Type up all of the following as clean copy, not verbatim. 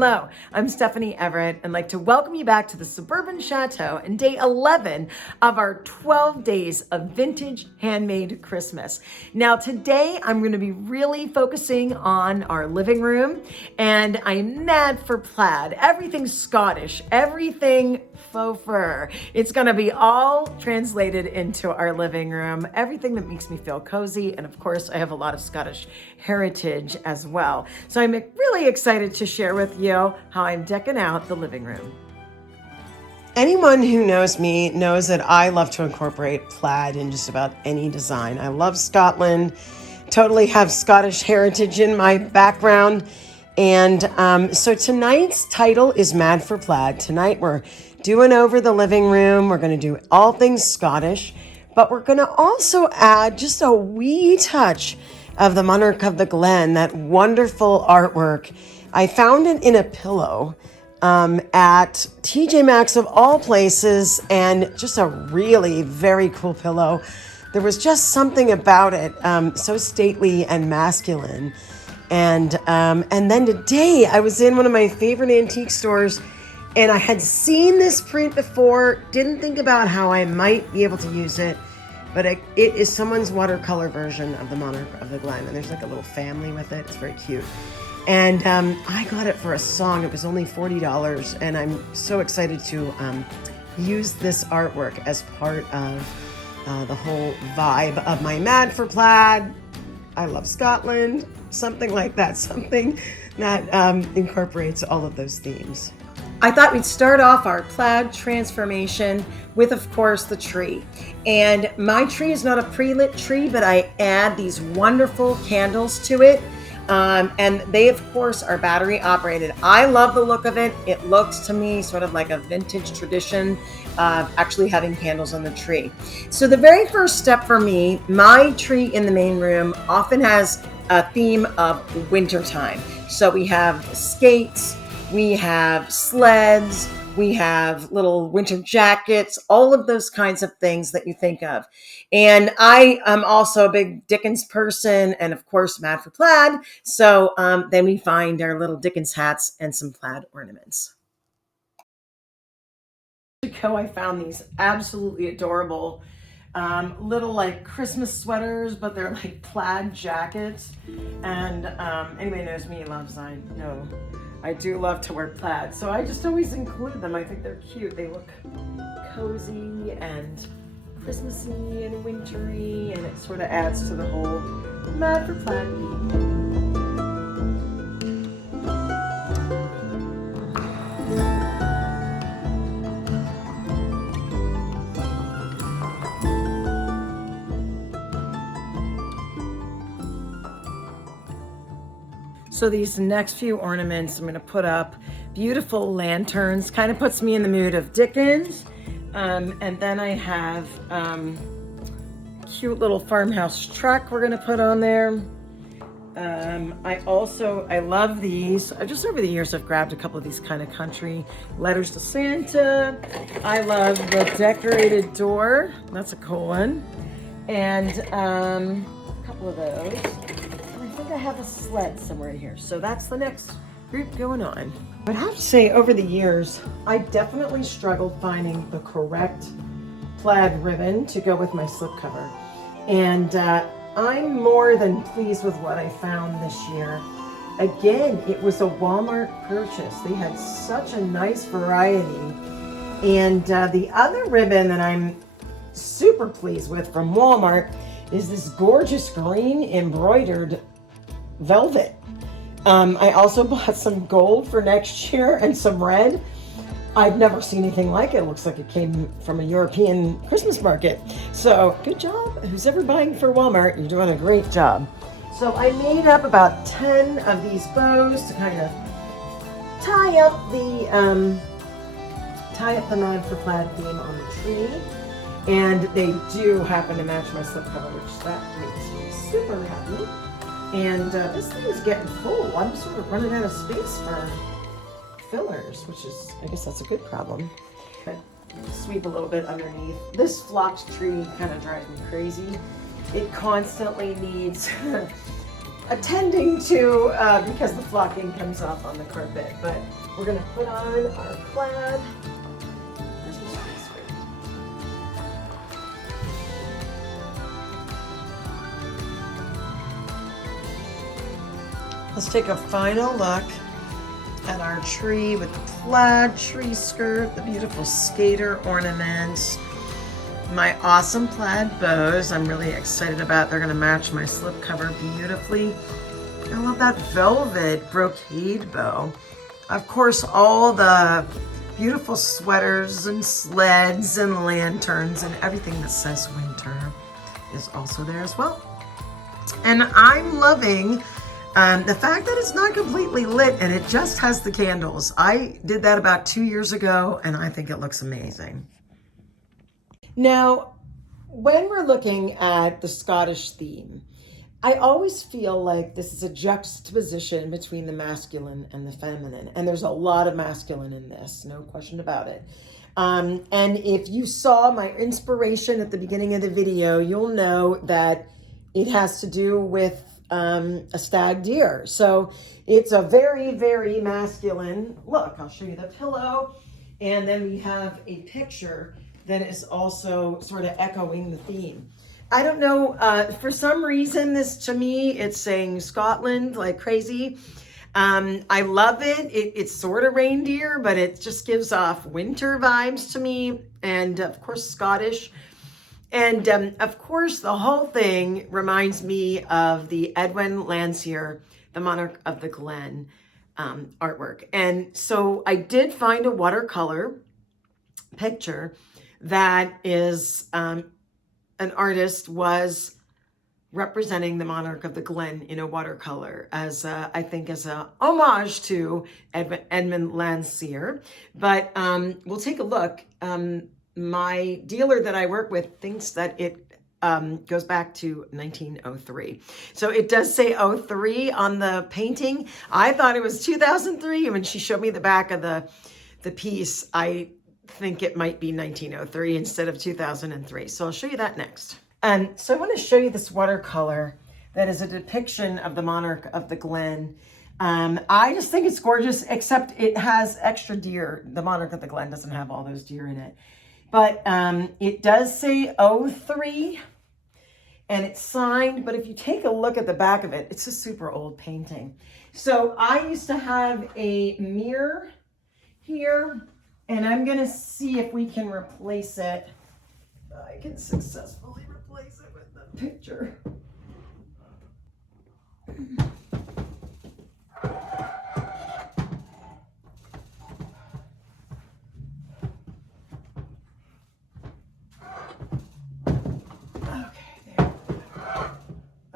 Hello, I'm Stephanie Everett and like to welcome you back to the Suburban Chateau and day 11 of our 12 days of vintage handmade Christmas. Now today I'm going to be really focusing on our living room, and I'm mad for plaid. Everything Scottish, everything faux fur. It's going to be all translated into our living room, everything that makes me feel cozy, and of course I have a lot of Scottish heritage as well. So I'm really excited to share with you how I'm decking out the living room. Anyone who knows me knows that I love to incorporate plaid in just about any design. I love Scotland, totally have Scottish heritage in my background. And so tonight's title is Mad for Plaid. Tonight we're doing over the living room. We're going to do all things Scottish, but we're going to also add just a wee touch of the Monarch of the Glen, that wonderful artwork. I found it in a pillow at TJ Maxx of all places, and just a really very cool pillow. There was just something about it, so stately and masculine. And then today I was in one of my favorite antique stores, and I had seen this print before, didn't think about how I might be able to use it, but it is someone's watercolor version of the Monarch of the Glen, and there's like a little family with it. It's very cute. And I got it for a song. It was only $40, and I'm so excited to use this artwork as part of the whole vibe of my Mad for Plaid. I love Scotland, something like that, something that incorporates all of those themes. I thought we'd start off our plaid transformation with, of course, the tree. And my tree is not a pre-lit tree, but I add these wonderful candles to it. And they, of course, are battery operated. I love the look of it. It looks to me sort of like a vintage tradition of actually having candles on the tree. So the very first step for me, my tree in the main room often has a theme of wintertime. So we have skates, we have sleds, we have little winter jackets, all of those kinds of things that you think of. And I am also a big Dickens person, and of course, mad for plaid. So then we find our little Dickens hats and some plaid ornaments. I found these absolutely adorable little like Christmas sweaters, but they're like plaid jackets. And anybody knows me loves, I know I do love to wear plaid, so I just always include them. I think they're cute. They look cozy and Christmassy and wintry, and it sort of adds to the whole Mad for Plaid theme. So these next few ornaments I'm going to put up beautiful lanterns, kind of puts me in the mood of Dickens. And then I have cute little farmhouse truck we're going to put on there. I love these. I just over the years I've grabbed a couple of these kind of country letters to Santa. I love the decorated door. That's a cool one. And a couple of those. I have a sled somewhere in here, so that's the next group going on. I'd have to say, over the years, I definitely struggled finding the correct plaid ribbon to go with my slipcover, and I'm more than pleased with what I found this year. Again, it was a Walmart purchase. They had such a nice variety, and the other ribbon that I'm super pleased with from Walmart is this gorgeous green embroidered velvet. I also bought some gold for next year and some red. I've never seen anything like it. It looks like it came from a European Christmas market. So good job. Who's ever buying for Walmart, you're doing a great job. So I made up about 10 of these bows to kind of tie up the Mad for Plaid theme on the tree. And they do happen to match my slipcover, which that makes me super happy. And this thing is getting full. I'm sort of running out of space for fillers, which is, I guess that's a good problem. Sweep a little bit underneath. This flocked tree kind of drives me crazy. It constantly needs attending to because the flocking comes off on the carpet. But we're gonna put on our plaid. Let's take a final look at our tree with the plaid tree skirt, the beautiful skater ornaments, my awesome plaid bows I'm really excited about. They're gonna match my slipcover beautifully. I love that velvet brocade bow. Of course, all the beautiful sweaters and sleds and lanterns and everything that says winter is also there as well. And I'm loving the fact that it's not completely lit and it just has the candles. I did that about 2 years ago and I think it looks amazing. Now, when we're looking at the Scottish theme, I always feel like this is a juxtaposition between the masculine and the feminine. And there's a lot of masculine in this, no question about it. And if you saw my inspiration at the beginning of the video, you'll know that it has to do with a stag deer. So it's a very, very masculine look. I'll show you the pillow. And then we have a picture that is also sort of echoing the theme. I don't know, for some reason, this to me, it's saying Scotland like crazy. I love it. It's sort of reindeer, but it just gives off winter vibes to me. And of course, Scottish. And of course, the whole thing reminds me of the Edwin Landseer, the Monarch of the Glen artwork. And so I did find a watercolor picture that is an artist was representing the Monarch of the Glen in a watercolor as I think as a homage to Edmund Landseer. But we'll take a look. My dealer that I work with thinks that it goes back to 1903. So it does say 03 on the painting. I thought it was 2003. And when she showed me the back of the piece, I think it might be 1903 instead of 2003. So I'll show you that next. So I want to show you this watercolor that is a depiction of the Monarch of the Glen. I just think it's gorgeous, except it has extra deer. The Monarch of the Glen doesn't have all those deer in it. But it does say 03 and it's signed. But if you take a look at the back of it, it's a super old painting. So I used to have a mirror here and I'm going to see if we can replace it. I can successfully replace it with the picture.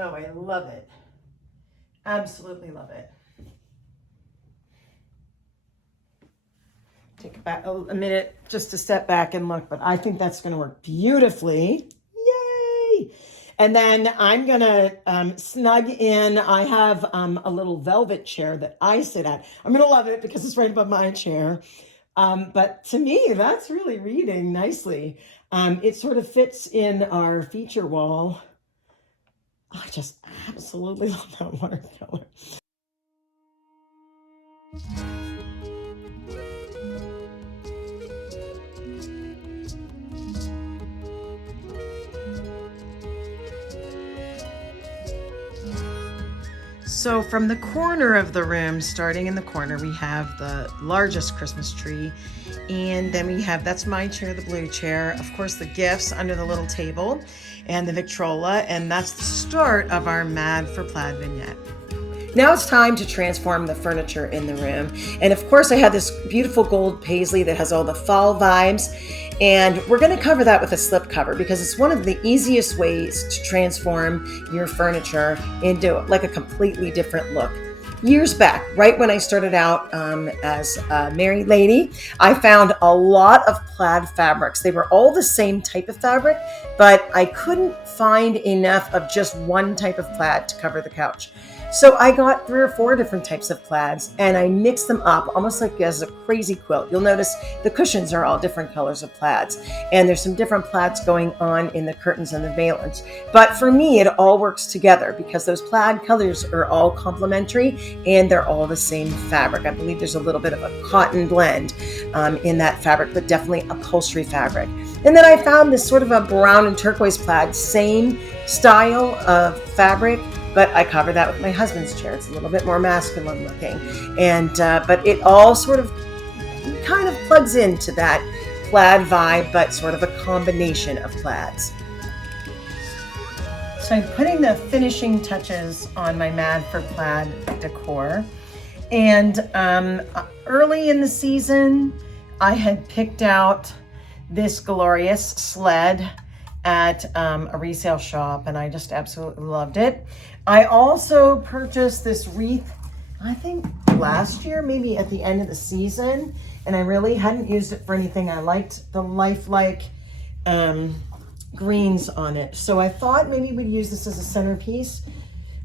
Oh, I love it. Absolutely love it. Take a minute just to step back and look, but I think that's going to work beautifully. Yay! And then I'm going to snug in. I have a little velvet chair that I sit at. I'm going to love it because it's right above my chair. But to me, that's really reading nicely. It sort of fits in our feature wall. I just absolutely love that watercolor. So from the corner of the room, starting in the corner, we have the largest Christmas tree. And then we have, that's my chair, the blue chair. Of course, the gifts under the little table and the Victrola. And that's the start of our Mad for Plaid vignette. Now it's time to transform the furniture in the room. And of course I have this beautiful gold paisley that has all the fall vibes. And we're going to cover that with a slipcover because it's one of the easiest ways to transform your furniture into like a completely different look. Years back, right when I started out as a married lady, I found a lot of plaid fabrics. They were all the same type of fabric, but I couldn't find enough of just one type of plaid to cover the couch. So I got 3 or 4 different types of plaids and I mixed them up almost like as a crazy quilt. You'll notice the cushions are all different colors of plaids, and there's some different plaids going on in the curtains and the valance. But for me, it all works together because those plaid colors are all complementary and they're all the same fabric. I believe there's a little bit of a cotton blend in that fabric, but definitely upholstery fabric. And then I found this sort of a brown and turquoise plaid, same style of fabric, but I covered that with my husband's chair. It's a little bit more masculine looking. And but it all sort of kind of plugs into that plaid vibe, but sort of a combination of plaids. So I'm putting the finishing touches on my Mad for Plaid decor. And early in the season, I had picked out this glorious sled at a resale shop, and I just absolutely loved it. I also purchased this wreath, I think last year, maybe at the end of the season, and I really hadn't used it for anything. I liked the lifelike greens on it, so I thought maybe we'd use this as a centerpiece.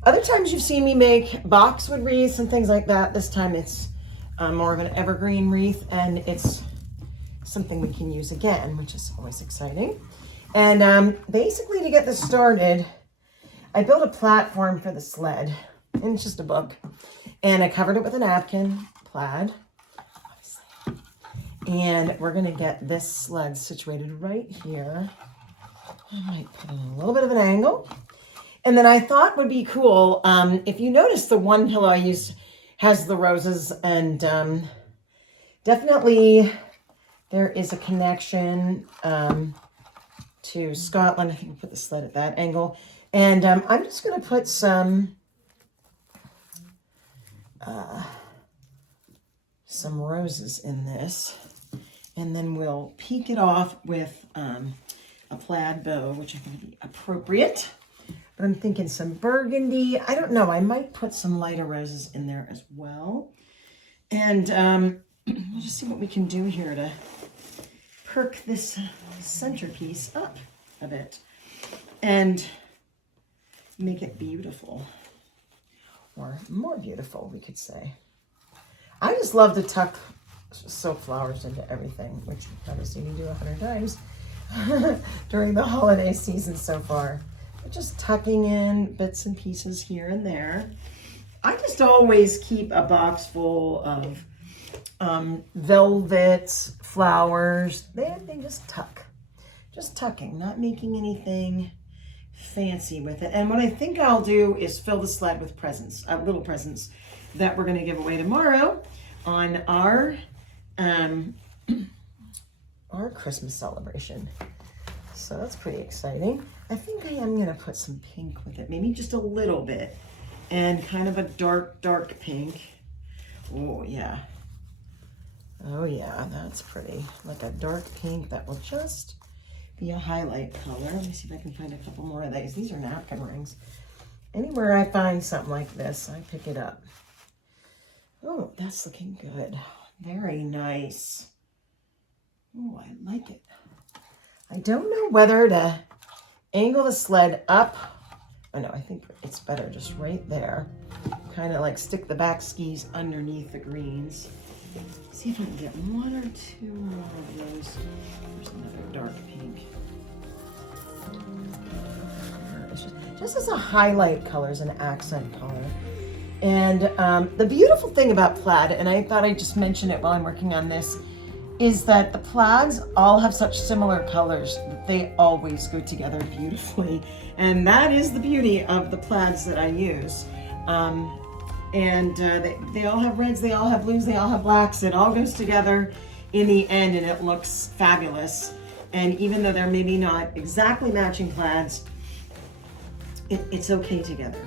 Other times you've seen me make boxwood wreaths and things like that. This time it's more of an evergreen wreath, and it's something we can use again, which is always exciting. And basically, to get this started, I built a platform for the sled, and it's just a book, and I covered it with a napkin, plaid, obviously. And we're gonna get this sled situated right here. I might put it in a little bit of an angle. And then I thought would be cool, if you notice the one pillow I used has the roses, and definitely there is a connection to Scotland. I think I'll put the sled at that angle. And I'm just going to put some roses in this. And then we'll peek it off with a plaid bow, which I think would be appropriate. But I'm thinking some burgundy. I don't know. I might put some lighter roses in there as well. And we'll just see what we can do here to perk this centerpiece up a bit and make it beautiful, or more beautiful, we could say. I just love to tuck silk flowers into everything, which you've probably seen me do 100 times during the holiday season so far. But just tucking in bits and pieces here and there. I just always keep a box full of velvets, flowers. They just tuck. Just tucking, not making anything fancy with it. And what I think I'll do is fill the sled with presents, little presents that we're going to give away tomorrow on our Christmas celebration. So that's pretty exciting. I think I am going to put some pink with it, maybe just a little bit, and kind of a dark pink. Oh yeah. Oh yeah, that's pretty. Like a dark pink that will just be a highlight color. Let me see if I can find a couple more of these. These are napkin rings. Anywhere I find something like this, I pick it up. Oh, that's looking good. Very nice. Oh, I like it. I don't know whether to angle the sled up. Oh no, I think it's better just right there. Kind of like stick the back skis underneath the greens. See if I can get 1 or 2 more of those. There's another dark pink. It's just as a highlight color, as an accent color. And the beautiful thing about plaid, and I thought I'd just mention it while I'm working on this, is that the plaids all have such similar colors that they always go together beautifully. And that is the beauty of the plaids that I use. They all have reds, they all have blues, they all have blacks. It all goes together in the end, and it looks fabulous. And even though they're maybe not exactly matching plaids, it's okay together.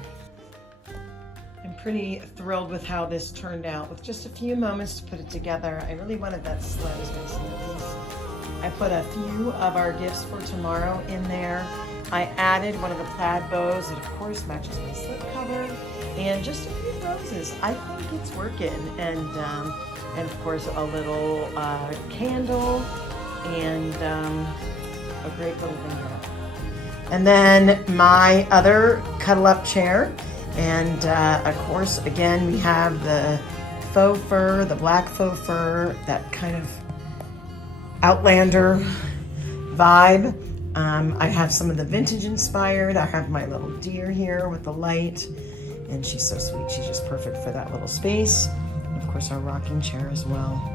I'm pretty thrilled with how this turned out. With just a few moments to put it together, I really wanted that sled as my centerpiece. I put a few of our gifts for tomorrow in there. I added one of the plaid bows. It of course matches my slipcover, and just a few roses. I think it's working, and of course a little candle and a great little vinaigrette. And then my other cuddle up chair And of course, again, we have the faux fur, the black faux fur, that kind of Outlander vibe. I have some of the vintage inspired. I have my little deer here with the light, and she's so sweet. She's just perfect for that little space. And of course, our rocking chair as well.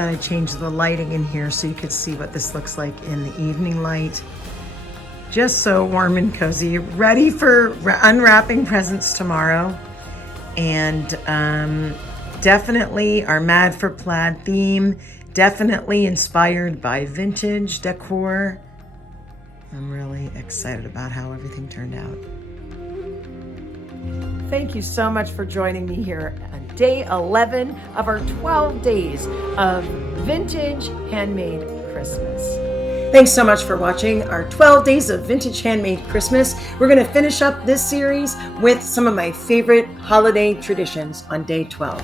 I changed the lighting in here so you could see what this looks like in the evening light. Just so warm and cozy, ready for unwrapping presents tomorrow. And definitely our Mad for Plaid theme, definitely inspired by vintage decor. I'm really excited about how everything turned out. Thank you so much for joining me here on day 11 of our 12 days of vintage handmade Christmas. Thanks so much for watching our 12 days of vintage handmade Christmas. We're going to finish up this series with some of my favorite holiday traditions on day 12.